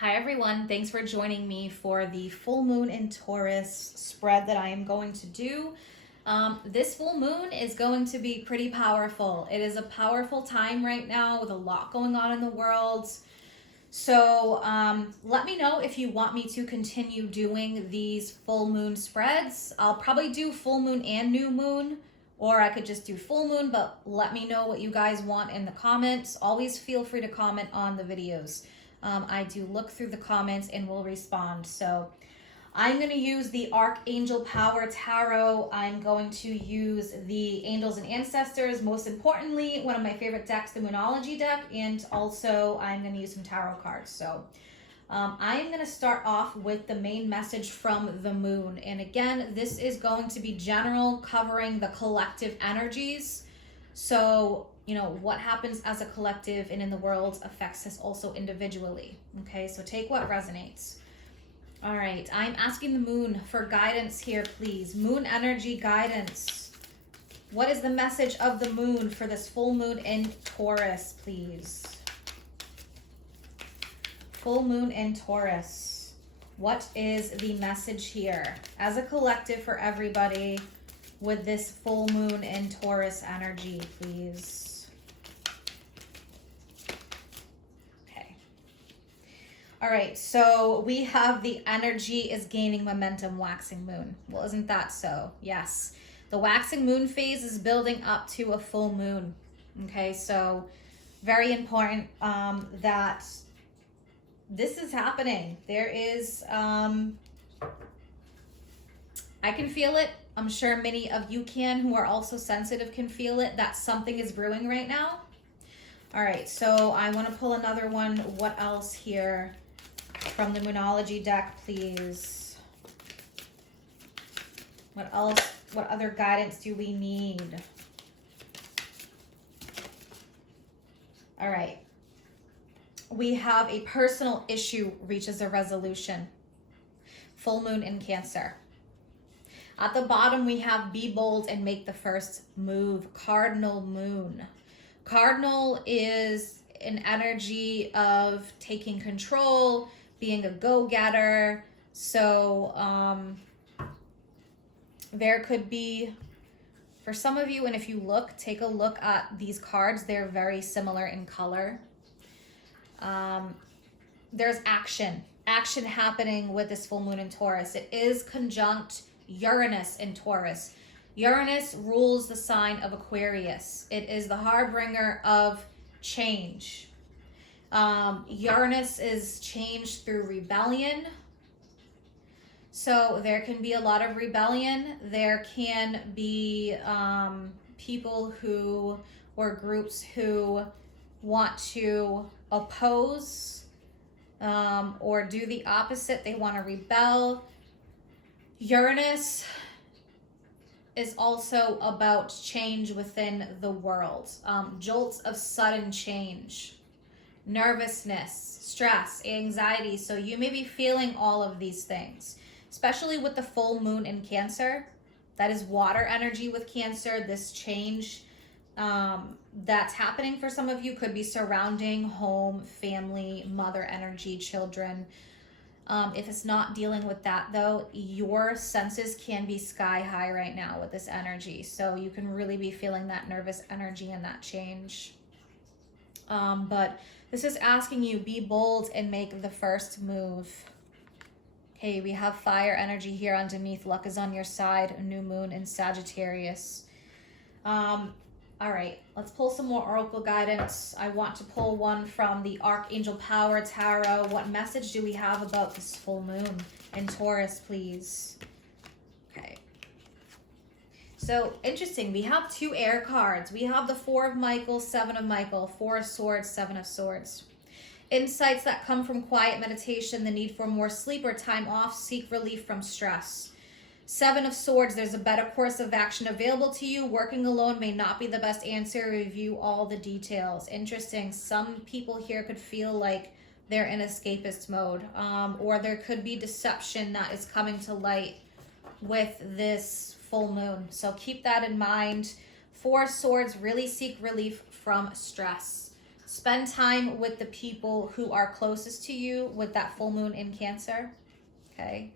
Hi everyone, thanks for joining me for the full moon in Taurus spread that I am going to do. This full moon is going to be pretty powerful. It is a powerful time right now with a lot going on in the world. So let me know if you want me to continue doing these full moon spreads. I'll probably do full moon and new moon, or I could just do full moon, but let me know what you guys want in the comments. Always feel free to comment on the videos. I do look through the comments and will respond. So I'm going to use the Archangel Power Tarot. I'm going to use the Angels and Ancestors. Most importantly, one of my favorite decks, the Moonology deck. And also I'm going to use some tarot cards. So I'm going to start off with the main message from the moon. And again, this is going to be general, covering the collective energies. So you know, what happens as a collective and in the world affects us also individually. Okay, so take what resonates. All right, I'm asking the moon for guidance here, please. Moon energy guidance. What is the message of the moon for this full moon in Taurus, please? Full moon in Taurus. What is the message here as a collective for everybody with this full moon in Taurus energy, please? All right, so we have the energy is gaining momentum, waxing moon. Well, isn't that so? Yes. The waxing moon phase is building up to a full moon. Okay, so very important that this is happening. There is, I can feel it. I'm sure many of you can who are also sensitive can feel it, that something is brewing right now. All right, so I want to pull another one. What else here? From the Moonology deck, please. What else? What other guidance do we need? All right. We have a personal issue reaches a resolution. Full moon in Cancer. At the bottom, we have be bold and make the first move. Cardinal moon. Cardinal is an energy of taking control, being a go-getter. So there could be, for some of you, and if you look, take a look at these cards, they're very similar in color. There's action happening with this full moon in Taurus. It is conjunct Uranus in Taurus. Uranus rules the sign of Aquarius. It is the harbinger of change. Uranus is change through rebellion. So there can be a lot of rebellion. There can be people who, or groups who want to oppose or do the opposite. They want to rebel. Uranus is also about change within the world. Jolts of sudden change. Nervousness, stress, anxiety. So you may be feeling all of these things, especially with the full moon in Cancer. That is water energy with Cancer. This change that's happening for some of you could be surrounding home, family, mother energy, children. If it's not dealing with that though, your senses can be sky high right now with this energy. So you can really be feeling that nervous energy and that change. But this is asking you, be bold and make the first move. Okay, we have fire energy here underneath. Luck is on your side. A new moon in Sagittarius. All right, let's pull some more oracle guidance. I want to pull one from the Archangel Power Tarot. What message do we have about this full moon in Taurus, please? Okay. So interesting, we have two air cards. We have the Four of Michael, Seven of Michael, Four of Swords, Seven of Swords. Insights that come from quiet meditation, the need for more sleep or time off, seek relief from stress. Seven of Swords, there's a better course of action available to you. Working alone may not be the best answer. Review all the details. Interesting, some people here could feel like they're in escapist mode, or there could be deception that is coming to light with this full moon. So keep that in mind. Four of Swords, really seek relief from stress. Spend time with the people who are closest to you with that full moon in Cancer. Okay.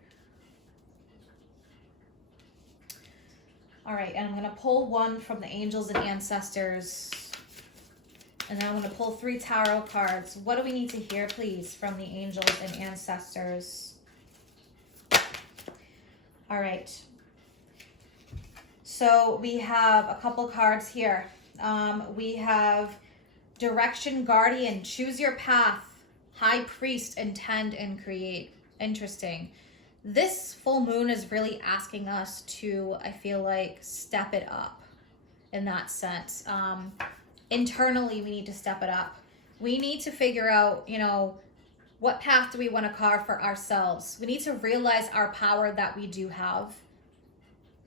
All right, and I'm going to pull one from the angels and ancestors. And then I'm going to pull 3 tarot cards. What do we need to hear, please, from the angels and ancestors? All right. So we have a couple cards here. We have Direction Guardian, choose your path. High Priest, intend and create. Interesting. This full moon is really asking us to, I feel like, step it up in that sense. Internally, we need to step it up. We need to figure out, you know, what path do we want to carve for ourselves? We need to realize our power that we do have.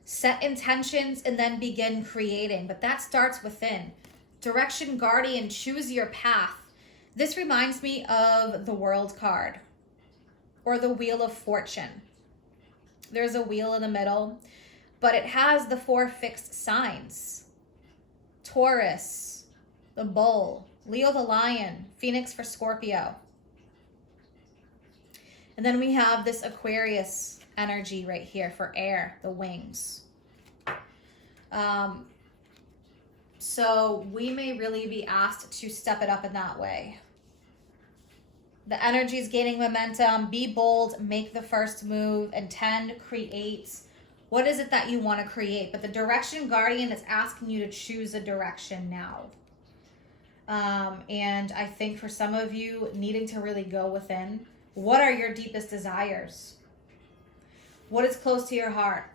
Set intentions and then begin creating. But that starts within. Direction Guardian, choose your path. This reminds me of the World card or the Wheel of Fortune. There's a wheel in the middle, but it has the 4 fixed signs. Taurus, the Bull, Leo the Lion, Phoenix for Scorpio. And then we have this Aquarius energy right here for air, the wings. So we may really be asked to step it up in that way. The energy is gaining momentum. Be bold, make the first move, intend, create. What is it that you want to create? But the Direction Guardian is asking you to choose a direction now. And I think for some of you, needing to really go within, what are your deepest desires? What is close to your heart?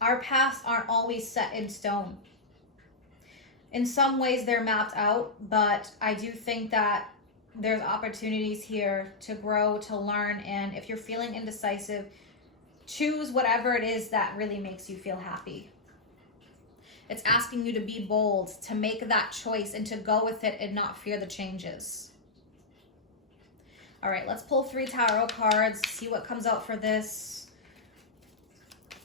Our paths aren't always set in stone. In some ways they're mapped out, but I do think that there's opportunities here to grow, to learn, and if you're feeling indecisive, choose whatever it is that really makes you feel happy. It's asking you to be bold, to make that choice and to go with it and not fear the changes. All right, let's pull 3 tarot cards, see what comes out for this.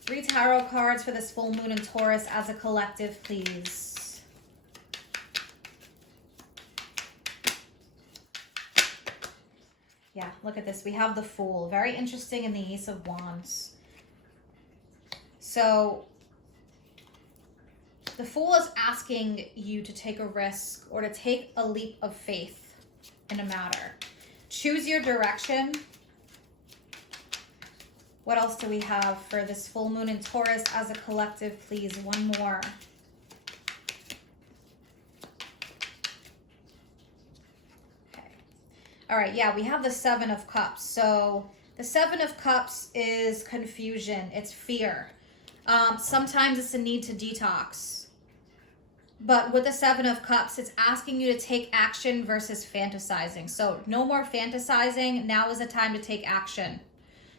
3 tarot cards for this full moon in Taurus as a collective, please. Yeah, look at this. We have the Fool. Very interesting in the Ace of Wands. So the Fool is asking you to take a risk or to take a leap of faith in a matter. Choose your direction. What else do we have for this full moon in Taurus as a collective, please? One more. All right, yeah, we have the 7 of Cups. So the 7 of Cups is confusion. It's fear. Sometimes it's a need to detox. But with the 7 of Cups, it's asking you to take action versus fantasizing. So no more fantasizing. Now is the time to take action.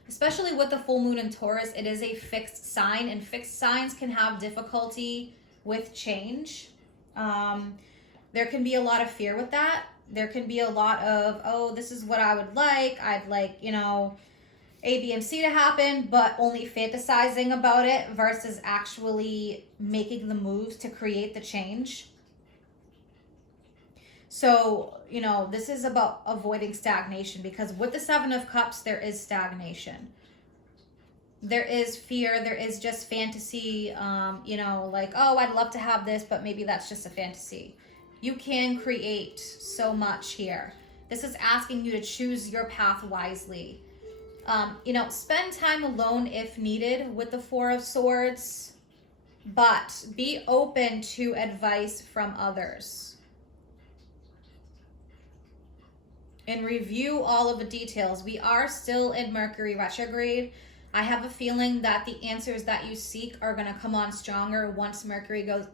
Especially with the full moon in Taurus, it is a fixed sign. And fixed signs can have difficulty with change. There can be a lot of fear with that. There can be a lot of, oh, this is what I would like. I'd like, you know, A, B, and C to happen, but only fantasizing about it versus actually making the moves to create the change. So, you know, this is about avoiding stagnation because with the 7 of Cups, there is stagnation. There is fear. There is just fantasy, you know, like, oh, I'd love to have this, but maybe that's just a fantasy. You can create so much here. This is asking you to choose your path wisely. You know, spend time alone if needed with the 4 of Swords, but be open to advice from others. And review all of the details. We are still in Mercury retrograde. I have a feeling that the answers that you seek are going to come on stronger once Mercury goes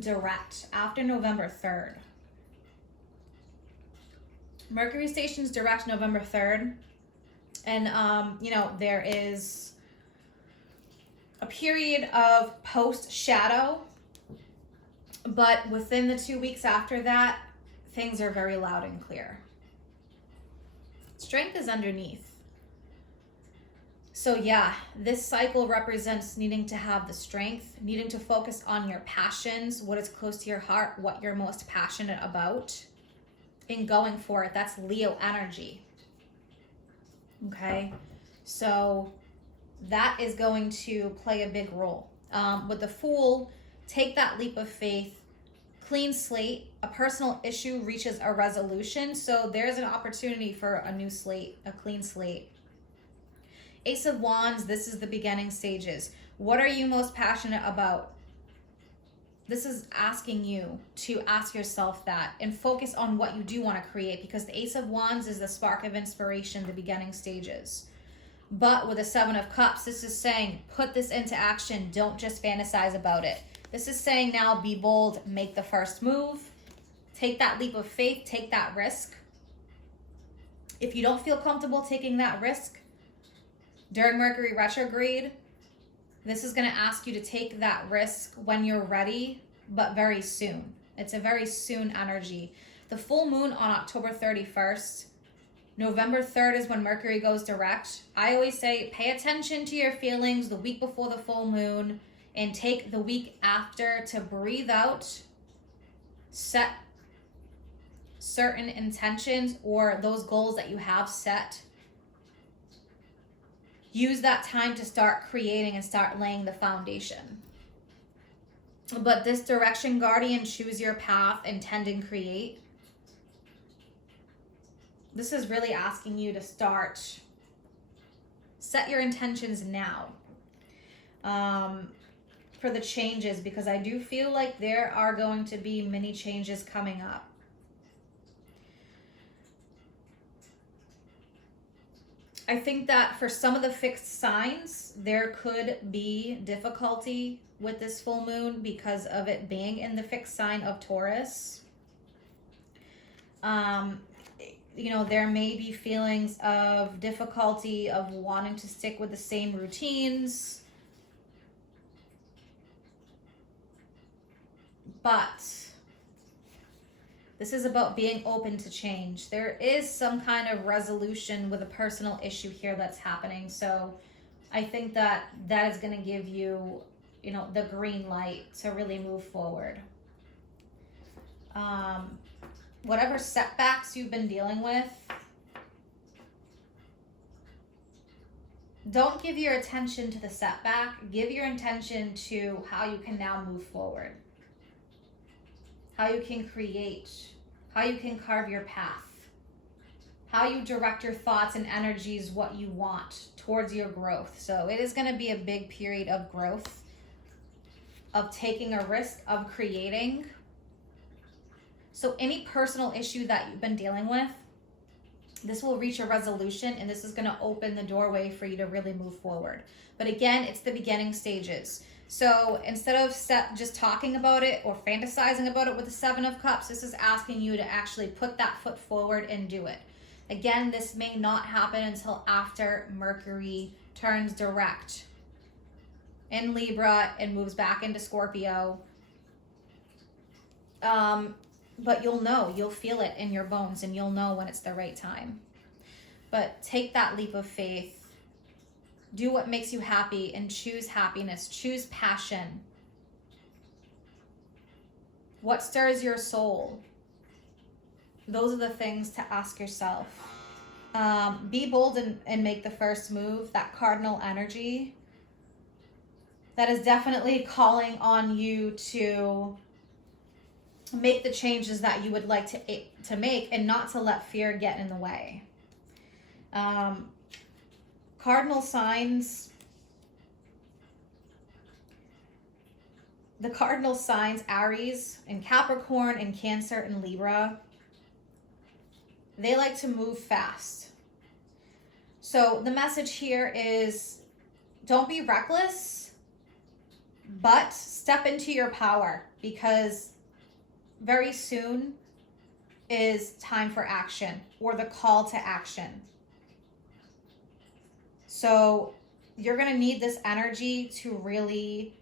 direct after November 3rd. Mercury stations direct November 3rd. And, you know, there is a period of post-shadow. But within the 2 weeks after that, things are very loud and clear. Strength is underneath. So yeah, this cycle represents needing to have the strength, needing to focus on your passions, what is close to your heart, what you're most passionate about, and going for it. That's Leo energy. Okay, so that is going to play a big role. With the Fool, take that leap of faith, clean slate, a personal issue reaches a resolution. So there's an opportunity for a new slate, a clean slate. Ace of Wands, this is the beginning stages. What are you most passionate about? This is asking you to ask yourself that and focus on what you do want to create, because the Ace of Wands is the spark of inspiration, the beginning stages. But with the Seven of Cups, this is saying put this into action. Don't just fantasize about it. This is saying now be bold, make the first move, take that leap of faith, take that risk. If you don't feel comfortable taking that risk during Mercury retrograde, this is going to ask you to take that risk when you're ready, but very soon. It's a very soon energy. The full moon on October 31st. November 3rd is when Mercury goes direct. I always say pay attention to your feelings the week before the full moon and take the week after to breathe out, set certain intentions or those goals that you have set. Use that time to start creating and start laying the foundation. But this direction, Guardian, choose your path, intend and create. This is really asking you to start, set your intentions now for the changes, because I do feel like there are going to be many changes coming up. I think that for some of the fixed signs, there could be difficulty with this full moon because of it being in the fixed sign of Taurus. You know, there may be feelings of difficulty of wanting to stick with the same routines. But this is about being open to change. There is some kind of resolution with a personal issue here that's happening. So I think that that is going to give you, you know, the green light to really move forward. Whatever setbacks you've been dealing with, don't give your attention to the setback. Give your attention to how you can now move forward. How you can create, how you can carve your path, how you direct your thoughts and energies, what you want towards your growth. So it is going to be a big period of growth, of taking a risk, of creating. So any personal issue that you've been dealing with, this will reach a resolution, and this is going to open the doorway for you to really move forward. But again, it's the beginning stages. So instead of just talking about it or fantasizing about it with the Seven of Cups, this is asking you to actually put that foot forward and do it. Again, this may not happen until after Mercury turns direct in Libra and moves back into Scorpio. But you'll know, you'll feel it in your bones, and you'll know when it's the right time. But take that leap of faith. Do what makes you happy and choose happiness. Choose passion. What stirs your soul? Those are the things to ask yourself. Be bold and make the first move. That cardinal energy, that is definitely calling on you to make the changes that you would like to make, and not to let fear get in the way. Cardinal signs, the cardinal signs, Aries and Capricorn and Cancer and Libra, they like to move fast. So the message here is, don't be reckless, but step into your power, because very soon is time for action, or the call to action. So you're going to need this energy to really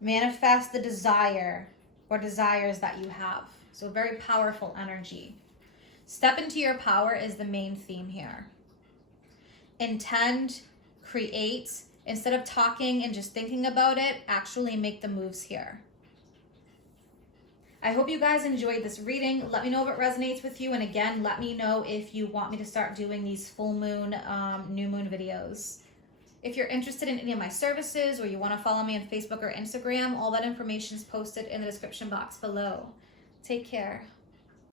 manifest the desire or desires that you have. So very powerful energy. Step into your power is the main theme here. intend, create. Instead of talking and just thinking about it, actually make the moves here. I hope you guys enjoyed this reading. Let me know if it resonates with you. And again, let me know if you want me to start doing these full moon, new moon videos. If you're interested in any of my services or you want to follow me on Facebook or Instagram, all that information is posted in the description box below. Take care.